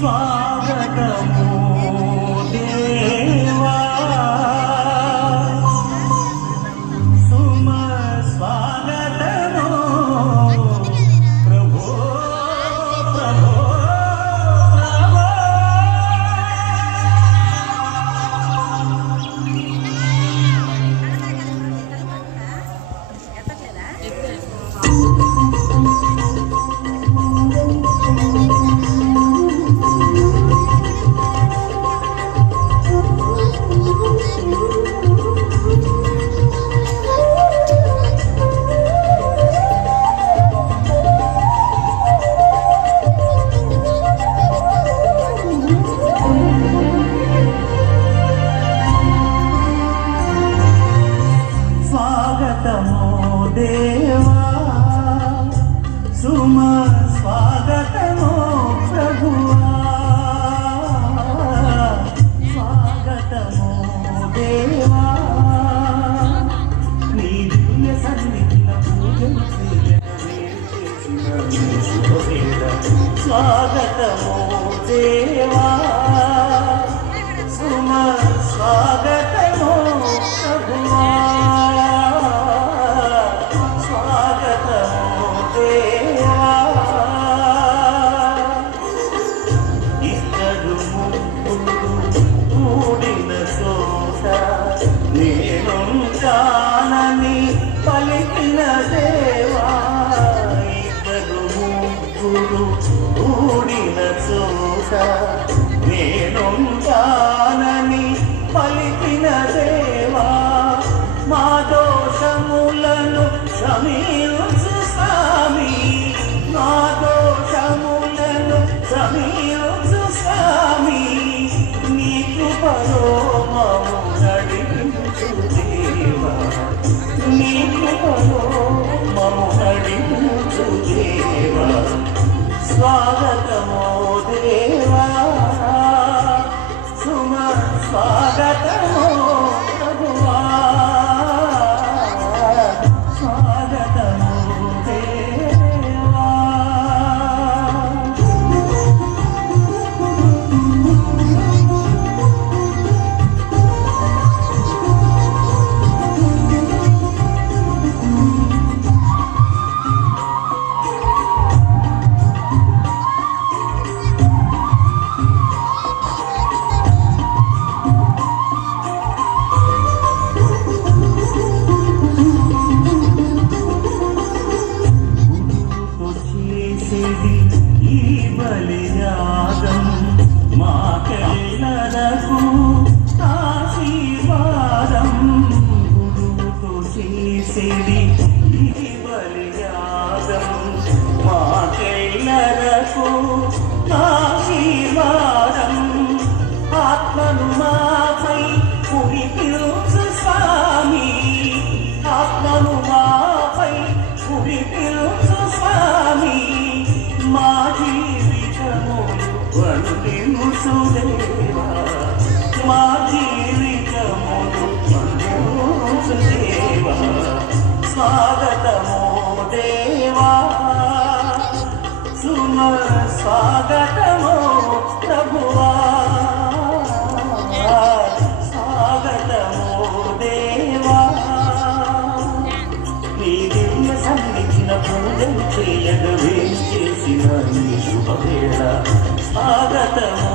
స్వాగతము దేవా సుమ స్వాగతము ప్రభో ప్రభో ప్రభో దేవా సుమ స్వాగతము ప్రభువా స్వాగతము దేవా నీ దివ్య సన్నిధిన పూజలు శుభవేళ స్వాగతము దేవా సుమ స్వాగతము ప్రభువా నేనుంటానని పలికిన దేవా ఇద్దరు ముగ్గురు కూడిన చోట నేనుంటానని పలికిన దేవా మా దోషములను క్షమించు స్వామి మా దోషములను క్షమించు స్వామి నీ కృపలో మము నడిపించు దేవా నీ కృపలో మము నడిపించు దేవా స్వాగతమో దేవా సుమ స్వాగతమో ప్రభువా స్వాగతమో దేవా ఈ బలియాగం మాకెల్లరకు ఆశీర్వాదం గురువుతో చేసేది ఈ బలియాగం మాకెల్లరకు ఆశీర్వాదం ఆత్మను మాపై కురిపించు స్వామి ఆత్మను మాపై కురిపించు స్వామి మా జీవితము వందించు దేవా మా జీవితము వందించు దేవా స్వాగతమో దేవా సుమ స్వాగతమో ప్రభువా స్వాగతమో దేవా నీ దివ్య సన్నిధిన పూజలు చేయగ చేసిన ఈ శుభవేళ స్వాగతము